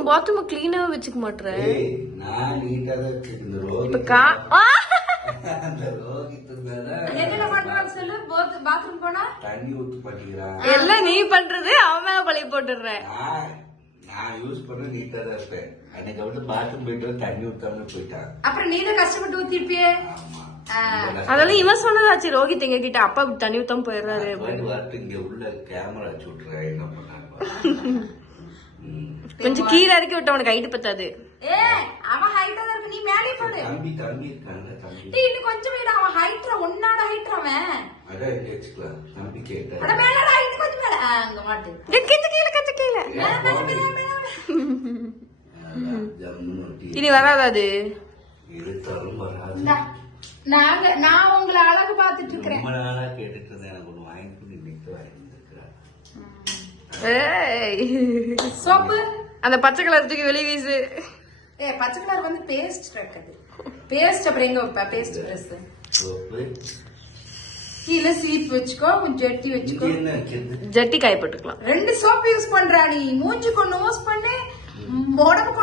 உன் பாத்ரூம் கிளீனா வச்சுக்க மாட்டேன். நான் நீட்டா தான் வச்சிருந்தேன். பாத்ரூம் போனா தண்ணி ஊத்து பண்ணிக்கிறான். எல்லாம் நீ பண்றது அவன் மேல பழைய போட்டுடுறேன். நான் யூஸ் பண்ண நீட்டா தான் இருப்பேன். அன்னைக்கு வந்து பாத்ரூம் போயிட்டு தண்ணி ஊத்தாம போயிட்டான். அப்புறம் நீ தான் கஷ்டப்பட்டு ஊத்திருப்பியே. அதெல்லாம் இவன் சொன்னதாச்சு. ரோஹித் எங்க கிட்ட அப்பா தண்ணி ஊத்தாம போயிடுறாரு. இங்க உள்ள கேமரா வச்சு விட்டுறேன். என்ன பண்ணாங்க கொஞ்சம் கீழே இறக்கி விட்டு அவனுக்கு ஹைட் பத்தாது. அவன் ஹைட்டா தான் இருக்கு. நீ மேலே போடு. தம்பி இருக்காங்க. தம்பி இன்னும் கொஞ்சம் வீடு. அவன் ஹைட்ல உன்னோட ஹைட் அவன். அதான் வச்சுக்கலாம். தம்பி கேட்டா அட மேலட ஹைட் கொஞ்சம் மேல. அங்க மாட்டு. கச்ச கீழே இனி வராது. அது எடுத்தாலும் வராது. நான் உங்களை அழகு பாத்துட்டு இருக்கிறேன். ரொம்ப நாளா கேட்டுட்டு இருந்தேன். எனக்கு ஒண்ணு வாங்கி இன்னைக்கு வாங்கி சோப்பு அந்த பச்சை கலர் தூக்கி வெளியே வீசு. பச்சை கலர் வந்து பேஸ்ட் இருக்குது. பேஸ்ட் அப்புறம் எங்க வைப்ப பேஸ்ட் ட்ரெஸ் சோப்பு கீழே சீப் வச்சுக்கோ. ஜட்டி வச்சுக்கோ. ஜட்டி காய போட்டுக்கலாம். 2 சோப்பு யூஸ் பண்றா நீ. மூஞ்சுக்கு ஒண்ணு யூஸ் பண்ணு, உடம்புக்கு